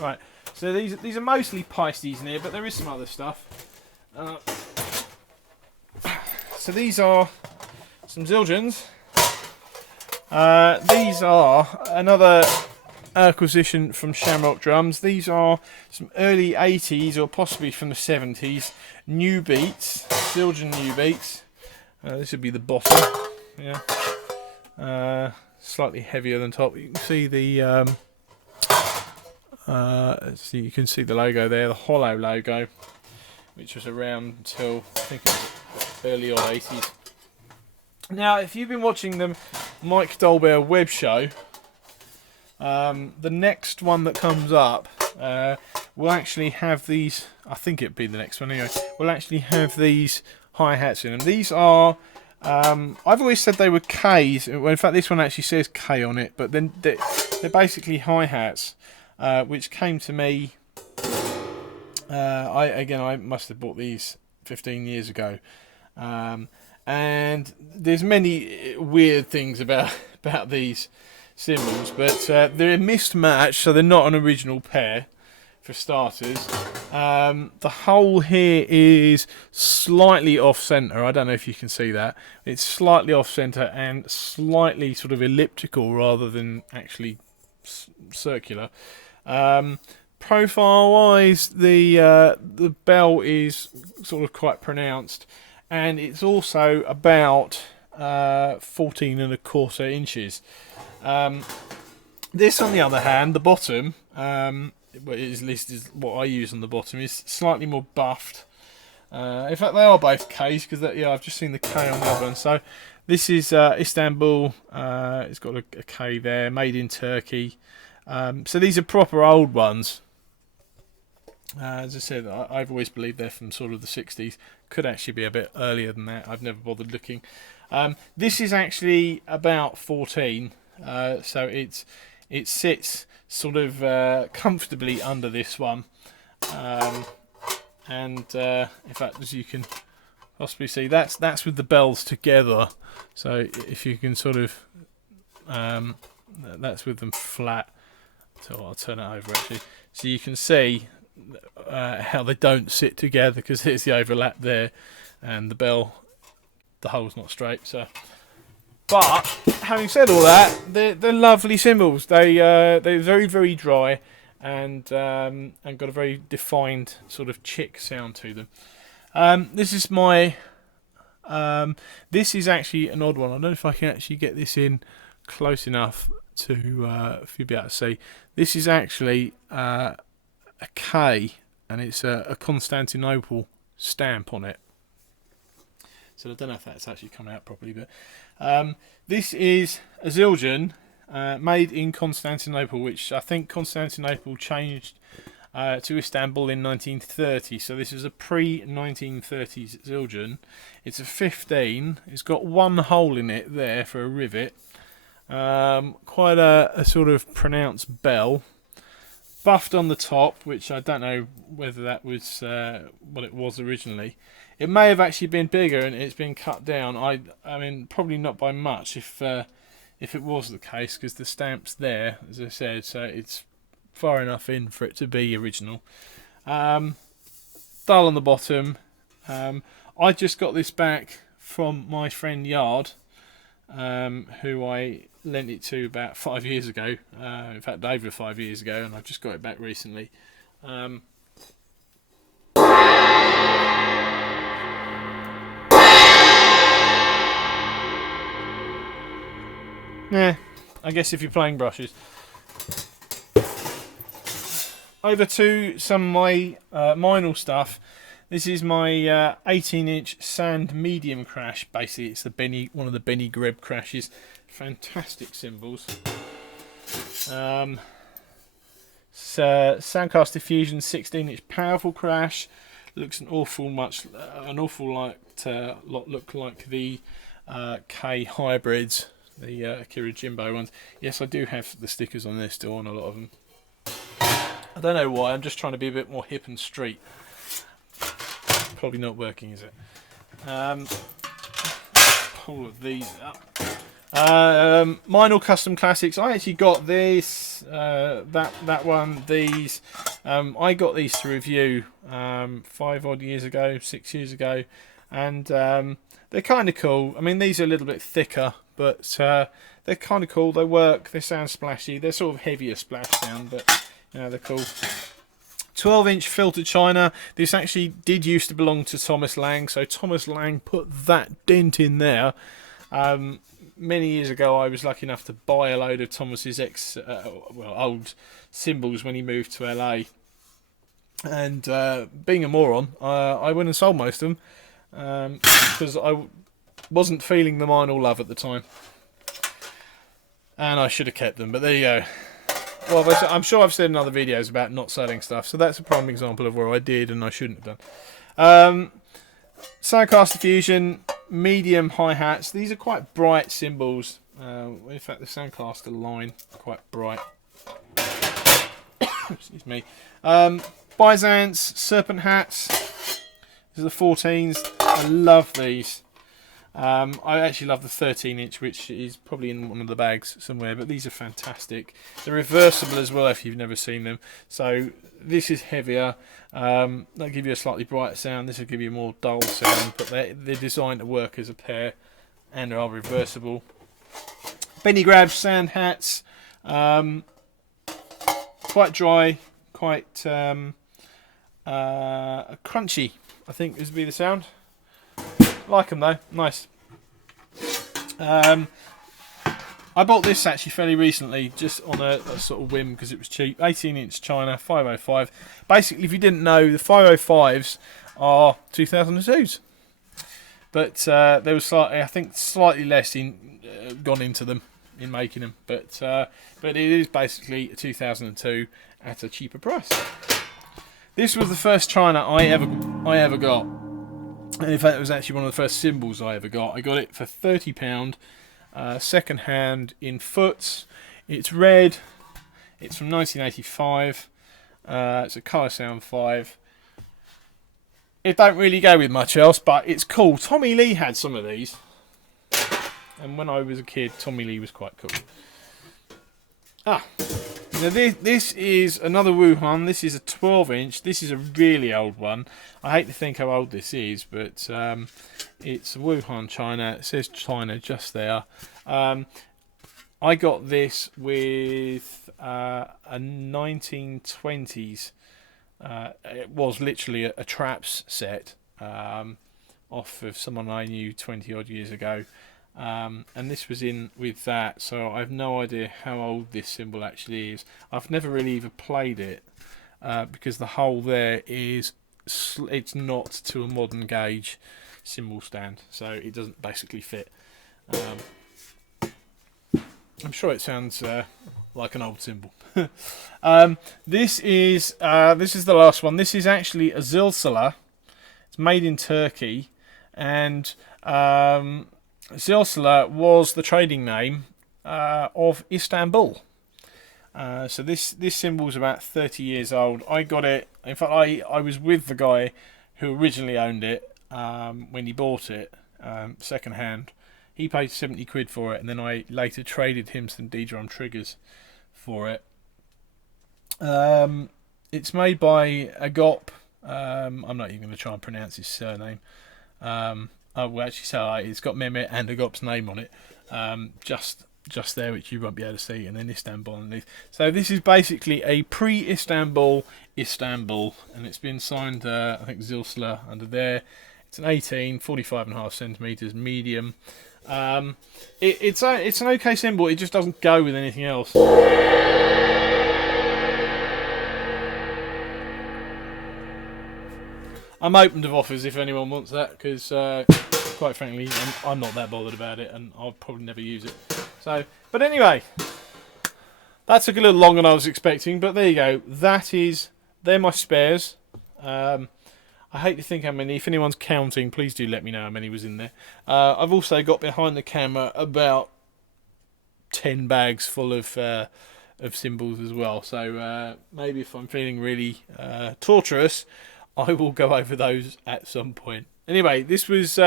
Right, so these are mostly pasties in here, but there is some other stuff. So these are some Zildjians. These are another acquisition from Shamrock Drums. These are some early 80s or possibly from the 70s new beats, Zildjian new beats. This would be the bottom, yeah. Slightly heavier than top. You can see the you can see the logo there, the hollow logo, which was around until I think it was early or 80s. Now, if you've been watching the Mike Dolbear web show, the next one that comes up will actually have these. I think it'd be the next one anyway. We'll actually have these hi-hats in them. These are. I've always said they were K's. Well, in fact, this one actually says K on it, but then they're basically hi-hats, which came to me. I must have bought these 15 years ago, and there's many weird things about these cymbals, but they're a mismatch, so they're not an original pair. For starters, the hole here is slightly off-centre. I don't know if you can see that. It's slightly off-centre and slightly sort of elliptical rather than actually circular. Profile-wise, the bell is sort of quite pronounced, and it's also about 14¼ inches. This, on the other hand, the bottom. At least is what I use on the bottom, is slightly more buffed. In fact, they are both K's because I've just seen the K on the other one. So this is Istanbul. It's got a K there, made in Turkey. So these are proper old ones. As I said, I've always believed they're from sort of the 60s. Could actually be a bit earlier than that. I've never bothered looking. This is actually about 14, so it sits sort of comfortably under this one, and in fact, as you can possibly see, that's with the bells together. So if you can sort of that's with them flat. So I'll turn it over actually, so you can see how they don't sit together because there's the overlap there, and the hole's not straight. So. But having said all that, they're lovely cymbals. They're very, very dry and got a very defined sort of chick sound to them. This is my. This is actually an odd one. I don't know if I can actually get this in close enough to for you to be able to see. This is actually a K, and it's a Constantinople stamp on it. So I don't know if that's actually coming out properly, but this is a Zildjian made in Constantinople, which I think Constantinople changed to Istanbul in 1930. So this is a pre-1930s Zildjian. It's a 15. It's got one hole in it there for a rivet. Quite a sort of pronounced bell. Buffed on the top, which I don't know whether that was what it was originally. It may have actually been bigger and it's been cut down. I mean, probably not by much if it was the case, because the stamp's there, as I said, so it's far enough in for it to be original. Dull on the bottom. I just got this back from my friend Yard, who I lent it to about 5 years ago. In fact, over 5 years ago, and I've just got it back recently. Yeah, I guess if you're playing brushes. Over to some of my Meinl stuff. This is my 18-inch sand medium crash. Basically, it's one of the Benny Greb crashes. Fantastic cymbals. Soundcast Diffusion 16-inch powerful crash. Looks an awful lot look like the K hybrids. The Akira Jimbo ones. Yes, I do have the stickers on there still on a lot of them. I don't know why, I'm just trying to be a bit more hip and street. Probably not working, is it? Pull these up. Mine Custom Classics. I actually got this, that one, these. I got these to review 5 odd years ago, 6 years ago, and they're kind of cool. I mean, these are a little bit thicker, but they're kind of cool. They work. They sound splashy. They're sort of heavier splash sound, but you know, they're cool. 12-inch filtered china. This actually did used to belong to Thomas Lang, so Thomas Lang put that dent in there. Many years ago, I was lucky enough to buy a load of Thomas's old cymbals when he moved to LA. And being a moron, I went and sold most of them because I wasn't feeling the Meinl love at the time. And I should have kept them, but there you go. Well, I'm sure I've said in other videos about not selling stuff, so that's a prime example of where I did and I shouldn't have done. Soundcaster Fusion, medium hi-hats. These are quite bright cymbals. In fact, the Soundcaster line quite bright. Excuse me. Byzance Serpent hats. These are the 14s. I love these. I actually love the 13-inch, which is probably in one of the bags somewhere, but these are fantastic. They're reversible as well if you've never seen them. So this is heavier. They'll give you a slightly brighter sound. This will give you a more dull sound, but they're designed to work as a pair and are reversible. Benny Grabs sand hats. Quite dry, quite crunchy, I think would be the sound. Like them though, nice. I bought this actually fairly recently, just on a sort of whim because it was cheap. 18-inch china, 505. Basically, if you didn't know, the 505s are 2002s, but there was slightly, I think, slightly less gone into them in making them. But it is basically a 2002 at a cheaper price. This was the first china I ever got. And in fact, it was actually one of the first cymbals I ever got. I got it for £30, second hand in Foots. It's red. It's from 1985. It's a Colour Sound 5. It don't really go with much else, but it's cool. Tommy Lee had some of these. And when I was a kid, Tommy Lee was quite cool. Now this is another Wuhan. This is a 12-inch. This is a really old one. I hate to think how old this is, but it's Wuhan China. It says China just there. I got this with a 1920s. It was literally a Traps set off of someone I knew 20 odd years ago. And this was in with that, so I have no idea how old this cymbal actually is. I've never really even played it because the hole there is it's not to a modern gauge cymbal stand, so it doesn't basically fit. I'm sure it sounds like an old cymbal. This is the last one. This is actually a Zilsala. It's made in Turkey, and Zilsala was the trading name of Istanbul. So this cymbal is about 30 years old. I got it. In fact, I was with the guy who originally owned it when he bought it second hand. He paid 70 quid for it, and then I later traded him some D-drum triggers for it. It's made by Agop. I'm not even going to try and pronounce his surname. Well, actually, so it's got Mehmet and Agop's name on it, just there, which you won't be able to see, and then Istanbul underneath. So this is basically a pre-Istanbul Istanbul, and it's been signed, I think, Zilsala under there. It's an 18, 45.5 centimeters, medium. It's an okay cymbal. It just doesn't go with anything else. I'm open to offers if anyone wants that, because quite frankly, I'm not that bothered about it, and I'll probably never use it. So, but anyway, that took a little longer than I was expecting, but there you go. They're my spares. I hate to think how many. If anyone's counting, please do let me know how many was in there. I've also got behind the camera about 10 bags full of cymbals as well. So maybe if I'm feeling really torturous, I will go over those at some point. Anyway, this was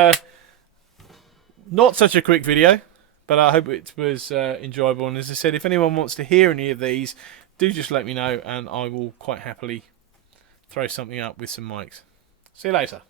not such a quick video, But I hope it was enjoyable. And as I said, if anyone wants to hear any of these, do just let me know, and I will quite happily throw something up with some mics. See you later.